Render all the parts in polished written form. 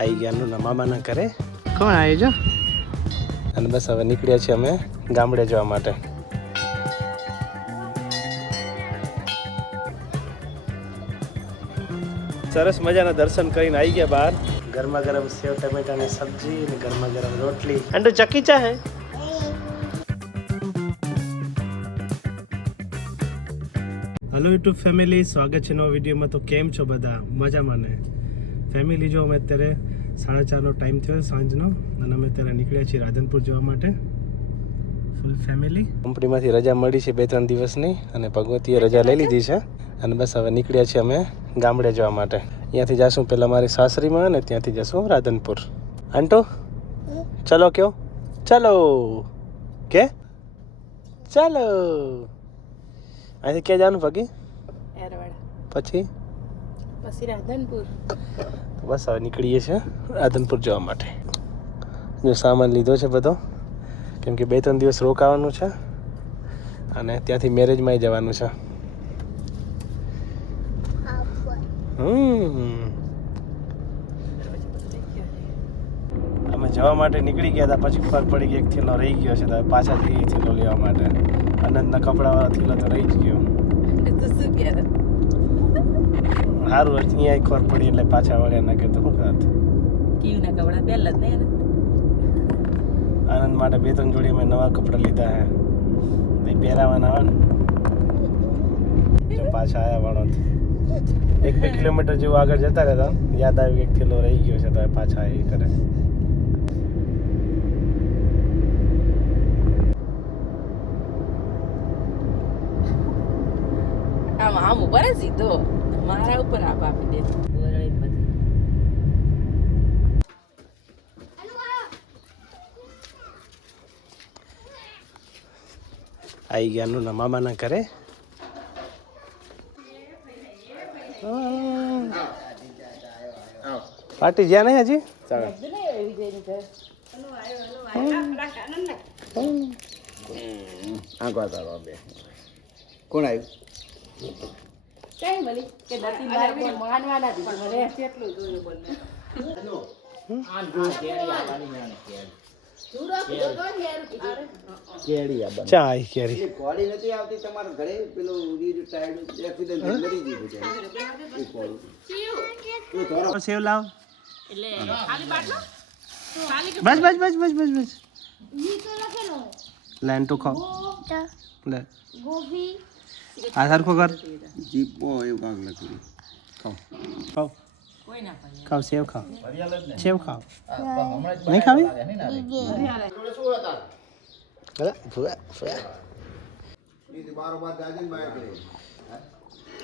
આવી ગયા મામાના ઘરે. કોણ આવી જો? અને બસ હવે નીકળ્યા છીએ અમે ગામડે જવા માટે. સરસ મજાના દર્શન કરીને આવી ગયા બહાર. ગરમા ગરમ સેવ ટમેટાની સબ્જી અને ગરમા ગરમ રોટલી. અંડુ ચકી ચા હે? હેલો યુટ્યુબ ફેમિલી, સ્વાગત છે નવા વિડીયોમાં. તો કેમ છો બધા? મજામાં ને? ફેમિલી જો અમે અત્યારે 4:30નો ટાઈમ થયો સાંજનો અને અમે અત્યારે નીકળ્યા છીએ રાધનપુર જવા માટે ફૂલ ફેમિલી. કંપનીમાંથી રજા મળી છે 2-3 દિવસની અને ભગવતીએ રજા લઈ લીધી છે અને બસ હવે નીકળ્યા છીએ અમે ગામડે જવા માટે. અહીંયાથી જઈશું પહેલાં મારી સાસરીમાં અને ત્યાંથી જઈશું રાધનપુર. આંટો ચલો કયો? ચલો કે ચાલો. અહીંથી ક્યાં જવાનું પગી? પછી રાધનપુર. તો બસ હવે નીકળીએ છીએ રાધનપુર જવા માટે. જો સામાન લીધો છે બધો, કેમ કે 2-3 દિવસ રોકાવાનું છે અને ત્યાંથી મેરેજમાં જવાનું છે. અમે જવા માટે નીકળી ગયા હતા, પછી ખબર પડી ગઈ એક થેલો રહી ગયો છે, તો પાછા જઈએ થેલો લેવા માટે. અનંતના કપડાવાળા થેલો તો રહી જ ગયો. સારું અહીંયા ખબર પડી એટલે પાછા વળ્યા. ના કે તો શું કરત? કીવના કપડા પહેલા જ નહીં. આનંદ માટે 2-3 જોડી અમે નવા કપડા લીધા હે, એ પહેરાવાના આવે ને. પાછા આવ્યા વાળો 1-2 કિલોમીટર જેવું આગળ જતા રહેતા યાદ આવ્યું કે એક થેલો રહી ગયો છે, તો પાછા એ કરે. આમ ઉપર સીધો મારા ઉપર આપ આપી દે. આવી ગયા મામાના ઘરે. પાર્ટી જ્યાં નહીં હજી કોણ આવ્યું? કઈ મળી કે દર્દી મારે માનવાના દીધું મને કેટલું જોયું બોલને. ચા આવી કેરી. કોળી નથી આવતી તમારા ઘરે? પેલું એક્સિડન્ટ મરી ગયું છે એ કોળી. સેવ લાવ. એટલે ખાલી બાટલો બસ બસ બસ બસ બસ બસ. લેન્ટો ખાઓ લે. આ સરખો કર. જીપો એવું કાંક લખ્યું. ખાઓ ખાઓ કોઈ ના પાડે. ખાઓ સેવ ખાઓ. સેવ ખાઓ. નહીં ખાવી?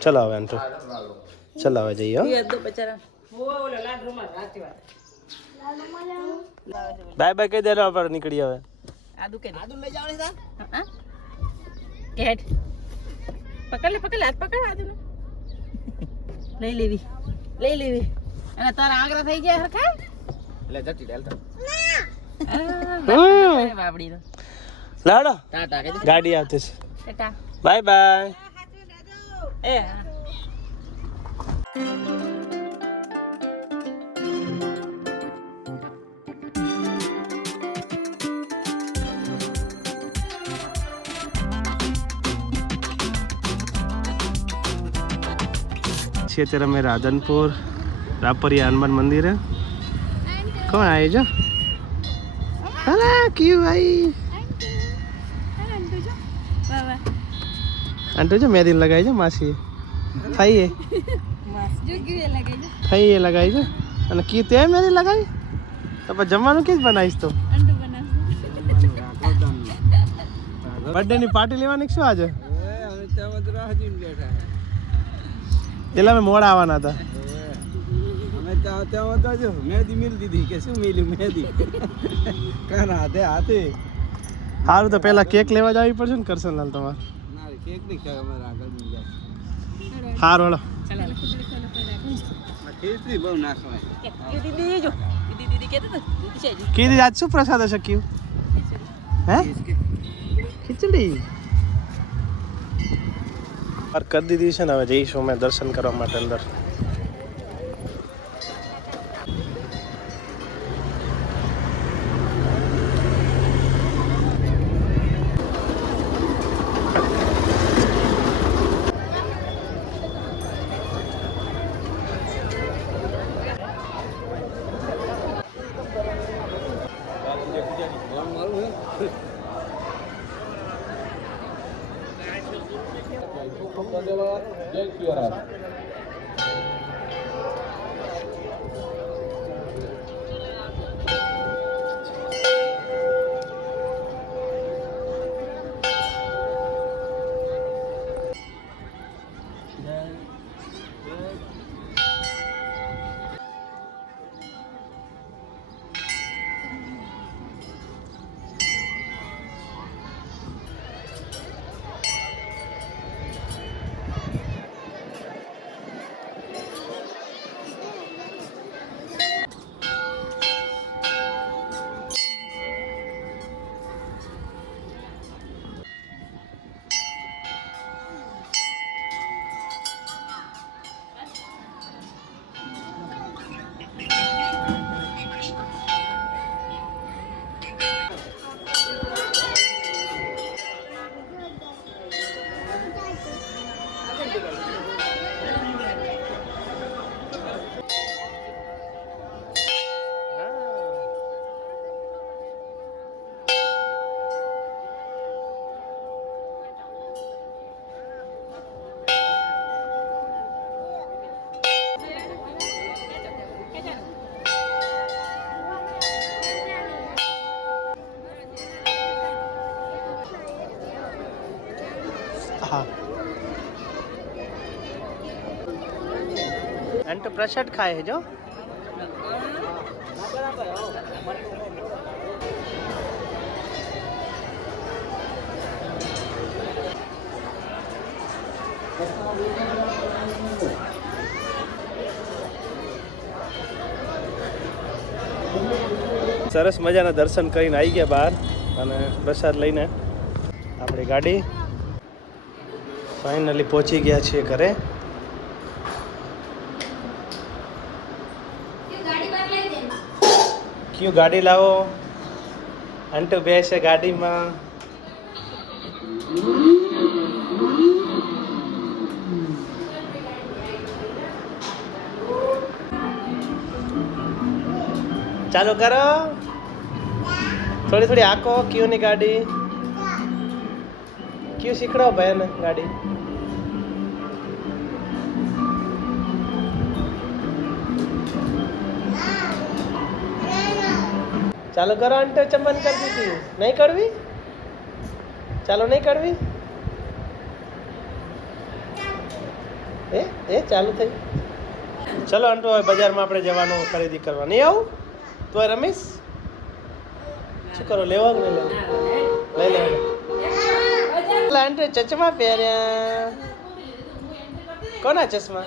ચલો હવે અંટો, ચલો હવે જઈએ. એ દો બચારા બાય બાય કહી દેલો આપણે નીકળી હવે. આદુ કે આદુ લઈ જાવ ને સર. હા કેટ પકડ લે, હાથ પકડ આદુ લઈ લેવી અને તારા આંગરા થઈ ગયા હરખા. એટલે જટી ડાલતા બાબડી લાડો ટાટા કે ગાડી આવતી છે. Tata bye bye. એ છીએ અત્યારે અમે રાધનપુર રાપરિયા હનુમાન મંદિરે. કોણ આવી જો? હા ક્યુ ભાઈ અંટુ જો મેદી લગાવી છે માસી ખાઈએ ખાઈએ લગાવી છે અને કી તે મેદી લગાવી તો પછી જમવાનું કે જ બનાવીશ? તો બર્થડે ની પાર્ટી લેવાની શું આજે? પેલા અમે મોડા આવવાના હતા. મેદી મિલ દીધી કે શું મિલ્યું? મેદી કાના હાથે હાથે. સારું તો પેલા કેક લેવા જવી પડશે ને કરશનલાલ તમારે? કેક નહીં ખાય અમારે આગળ મિલ જાય. સારું હલો. ખીચડી બહુ ના ખવાય. દીદી જો દીદી કેતો તો દીદી છે કીધી આજ શું પ્રસાદ હશે? ક્યુ હે? ખીચડી કરી દીધી છે ને. હવે જઈશું અમે દર્શન કરવા માટે અંદર. હા અને તો પ્રસાદ ખાય છે જો સરસ મજાના દર્શન કરીને આવી ગયા બહાર અને પ્રસાદ લઈને આપણી ગાડી ફાઇનલી પહોંચી ગયા છીએ ઘરે ક્યું ગાડી લાવો અંટુ બેસે ગાડીમાં ચાલુ કરો થોડી થોડી આંકો ક્યું ની ગાડી ક્યું શીખડો ભાઈ ને ગાડી ચાલુ કરો અંટો ચમન કરતી હતી નહીં કરવી ચાલો નહીં કરવી એ ચાલુ થઈ ચલો અંટો હવે બજારમાં આપણે જવાનું ખરીદી કરવા નહીં આવું તો રમીશ શું કરો લેવા કે નહીં લેવા લઈ લે અંટો ચશ્મા પહેર્યા કોના ચશ્મા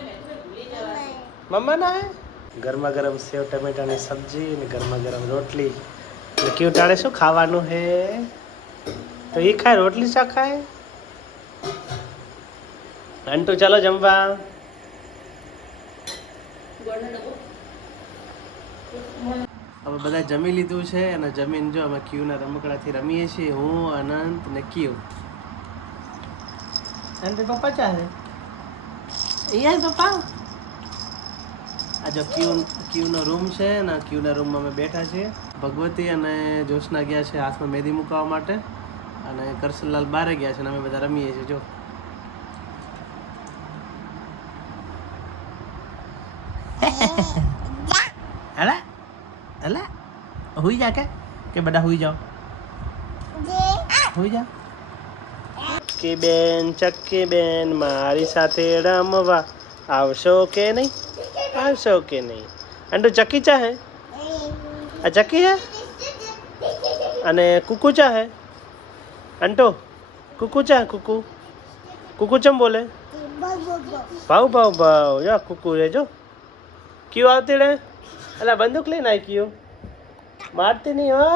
મમ્માના હે ગરમા ગરમ સેવ ટમેટાની સબ્જી અને ગરમા ગરમ રોટલી એટલે કેવું ટાળે શું ખાવાનું હે તો એ ખાય રોટલી શા ખાય અંટુ ચાલો જમવા હવે બધા જમી લીધું છે અને જમીન જો અમે ક્યુના રમકડાથી રમીએ છીએ હું અનંત ને ક્યુ અને પપ્પા ચાલે અહીંયા પપ્પા આ જો ક્યુનો રૂમ છે ને ક્યુના રૂમમાં અમે બેઠા છીએ ભગવતી અને જોશના ગયા છે હાથમાં મહેંદી મુકાવવા માટે અને કરસનલાલ બારે ગયા છે અને અમે બધા રમીએ છીએ જો અલા અલા હુઈ જા કે બધા હુઈ જાઓ હુઈ જા ચક્કી બેન મારી સાથે રમવા આવશો કે નહીં આવશો કે નહીં અંડુ ચક્કી ચા હે આ ચક્કી હે અને કુકુ ચા હે અંટો કુકુ ચા કુકુ કુકુ ચમ બોલે ભાવ ભાવ ભાવ યા કુકુ રે જો ક્યું આવતી રે અલા બંદૂક લઈને આવી ક્યું મારતી નહીં હો